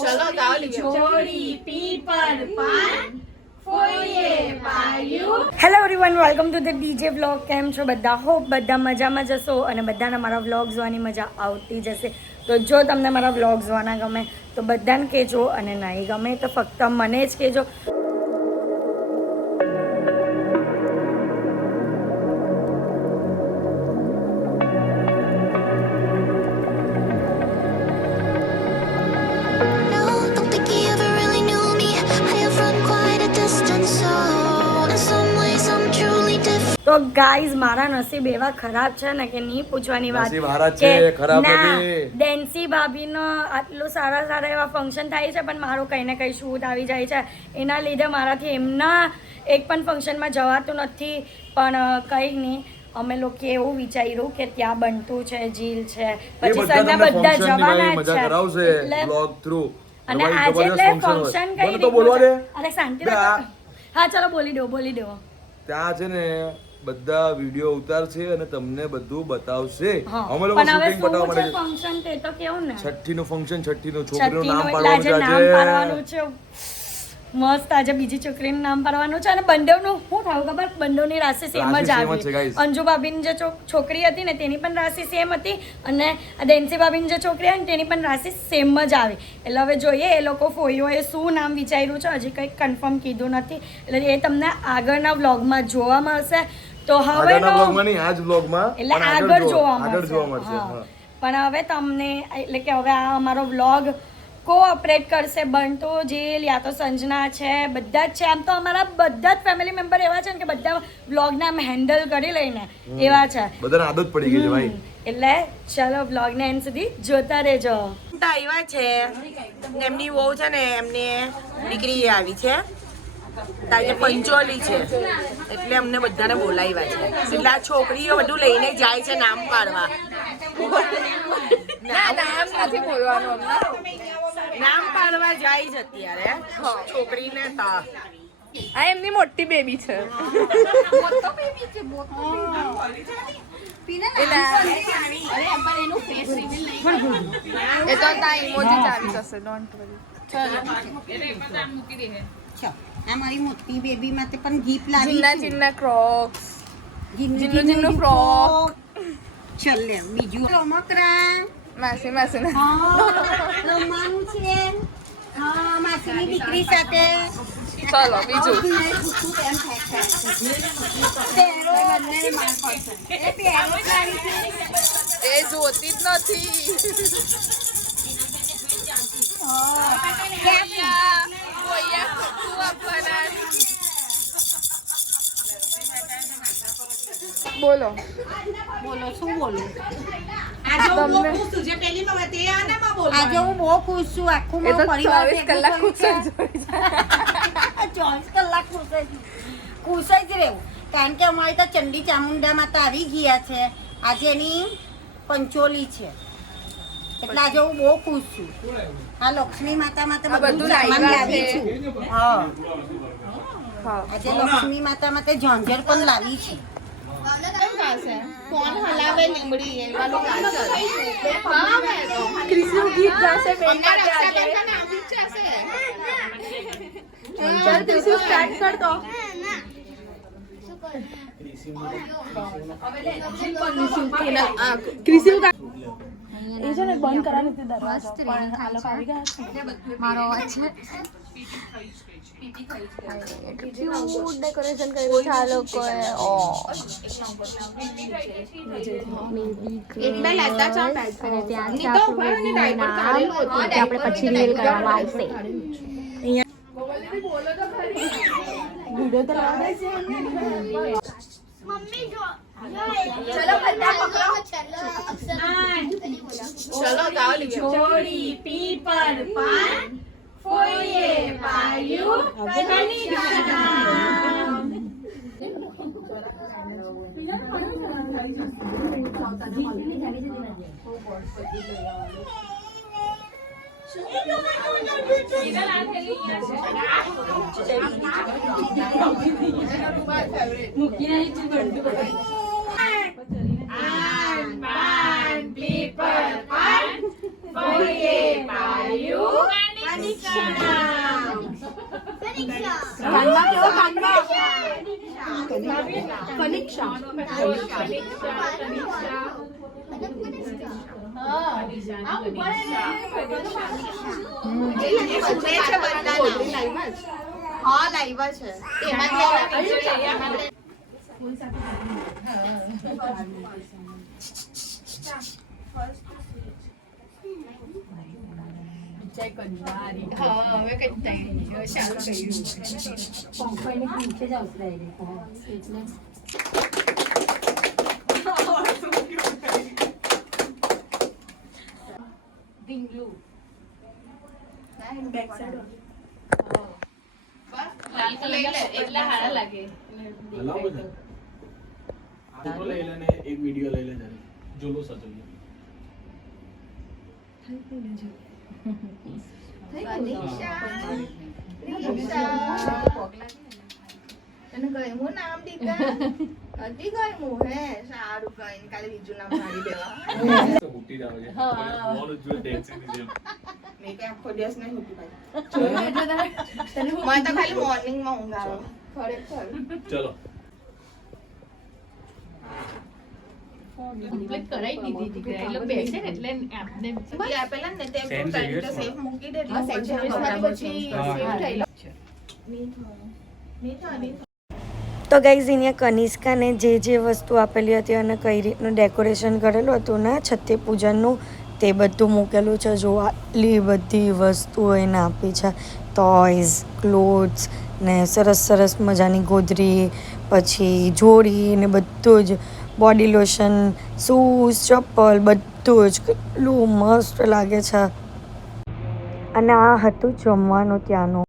ચલો ગાઓ લીધો છોડી પીપર પાન ફોઈએ પાયું. Hello everyone, welcome to the DJ vlog. કેમ છો બધા? હોપ બધા મજામાં જશો અને બધાને મારા વ્લોગ જોવાની મજા આવતી જશે. તો જો તમને મારા વ્લોગ જોવાના ગમે તો બધાને કહેજો, અને નહીં ગમે તો ફક્ત મને જ કહેજો. તો ગાઈઝ, મારા નસીબ એવા ખરાબ છે ને કે નહીં પૂછવાની વાત. કે ના, ડેન્સી ભાભીનો આટલું સારા એવા ફંક્શન થાય છે, પણ મારું કંઈ ને કંઈ શૂટ આવી જાય છે. એના લીધે મારાથી એમના એક પણ ફંક્શનમાં જવાતું નથી. પણ કંઈ નહીં, અમે લોકો એવું વિચાર્યું કે ત્યાં બનતું છે, જીલ છે, પછી સરના બધા જવાના જ છે અને આજે એટલે ફંક્શન કઈ રીતે. અરે શાંતિ રાખો. હા ચલો બોલી દો. ત્યાં છે ને બધા વિડિયો ઉતારશે અને તમને બધું બતાવશે. અમે લોકો શૂટિંગ બતાવવા માટે ફંક્શન તે તો કેવું ને, છઠ્ઠીનું ફંક્શન, છઠ્ઠીનું છોકરીનું નામ પાડવાનું છે. મસ્ત આજે બીજી છોકરીનું નામ પાડવાનું છે. અને બંડોનું શું થયું ખબર? બંડોની રાશિ સેમ જ આવી. અંજુ ભાભીની જે છોકરી હતી ને તેની પણ રાશિ સેમ હતી, અને ડેન્સી ભાભીની જે છોકરી હતી ને તેની પણ રાશિ સેમ જ આવી. એટલે હવે જોઈએ એ લોકો ફોઈઓએ શું નામ વિચાર્યું છે, હજી કંઈક કન્ફર્મ કીધું નથી. એટલે એ તમને આગળના વ્લોગમાં જોવા મળશે. તો હવે એટલે આગળ જોવા મળશે. પણ હવે તમને એટલે કે હવે આ અમારો વ્લોગ કોઓપરેટ કરશે બંટો, જીલ, યા તો સંજના છે, બધા જ છે. આમ તો અમારા બધા જ ફેમિલી મેમ્બર એવા છે ને કે બધા વ્લોગને આમ હેન્ડલ કરી લઈને એવા છે. બધાને આદત પડી ગઈ છે ભાઈ. એટલે ચલો વ્લોગને એન્ડ સુધી જોતા રહેજો. આવ્યા છે એમની વહુ છે ને, એમની દીકરી આવી છે, તારે પંચોલી છે, એટલે અમને બધાને બોલાવ્યા છે. એટલે આ છોકરીઓ બધું લઈને જાય છે નામ પાડવા. નામ પાડવા જાય છે અત્યારે છોકરીને. આ એમની મોટી બેબી છે. એ તો ત્યાં ઇમોજી જ આવી જશે. Don't worry. આ મારી મોટી બેબી માટે પણ ગિફ્ટ લાવી. Chinna Crocs, જીન્નુ frock. ચલ લે બીજું રમકડા. માસી રમવાનું છે. હા, માસીની દીકરી સાથે. ચલો બીજું. એ જોતી જ નથી. બોલો શું બોલું? આજે હું બહુ ખુશ છું. આખું મારો પરિવાર 24 કલાક ખુશ જ 24 કલાક ખુશ જ રહેવું. કારણ કે અમારી તો ચંડી ચામુંડા માતા આવી ગયા છે. આજે એની પંચોલી છે, એટલે આજે હું બહુ ખુશ છું. આ લક્ષ્મી માતા માટે બધું સામાન લાવી છું. હા, આજે લક્ષ્મી માતા માટે ઝાંઝર પણ લાવી છે. કોણ હલાવે લીમડી એ વાલો ક્રિસ્નો ગીત ગાશે બેન માટે આજે. ચલ ક્રિસ્નો સ્ટાર્ટ કર દો. ક્રિસ્નો એ છે ને બંધ કરાવી હતી દરવાજો, પણ આ લોકો આવી ગયા છે. મારો અવાજ છે. ડેકોરેશન કર્યું છે આ લોકોએ. આપણે પછી રીલ કરવામાં આવશે. ચલો ગાઓ લીધો છોડી પીપર પાન ફોઈએ પાયું કની દાના. કાનમાં કેવો કાનમાં કનિક્ષા એક વિડિયો લઈ લે જરા જોલો સચોલી તને ગયમું નામ દીધા હતી ગયમું હે સારું કઈ કાલે બીજું નામ મારી દેવા તો હુટી જાવ છે બોલ જો ડેન્સિંગ ની જેમ મેં કઈ આખો દિવસ નહીં હોતી ભાઈ મને તો ખાલી મોર્નિંગ માં ઊંઘ આવે ખરેખર ચલો આપેલા ને તે ટાઈમ તો સેફ મૂકી દે એટલે પછી સેવ થઈ તો ગાઈઝ અહીંયા કનિષ્કાને જે વસ્તુ આપેલી હતી અને કઈ રીતનું ડેકોરેશન કરેલું હતું ને છઠ્ઠી પૂજનનું તે બધું મૂકેલું છે. જો આટલી બધી વસ્તુઓ એને આપી છે, ટોયઝ, ક્લોથ્સ ને સરસ સરસ મજાની ગોદરી, પછી જોડી ને બધું જ, બોડી લોશન, શૂઝ, ચપ્પલ, બધું જ કેટલું મસ્ત લાગે છે. અને આ હતું જમવાનું ત્યાંનું.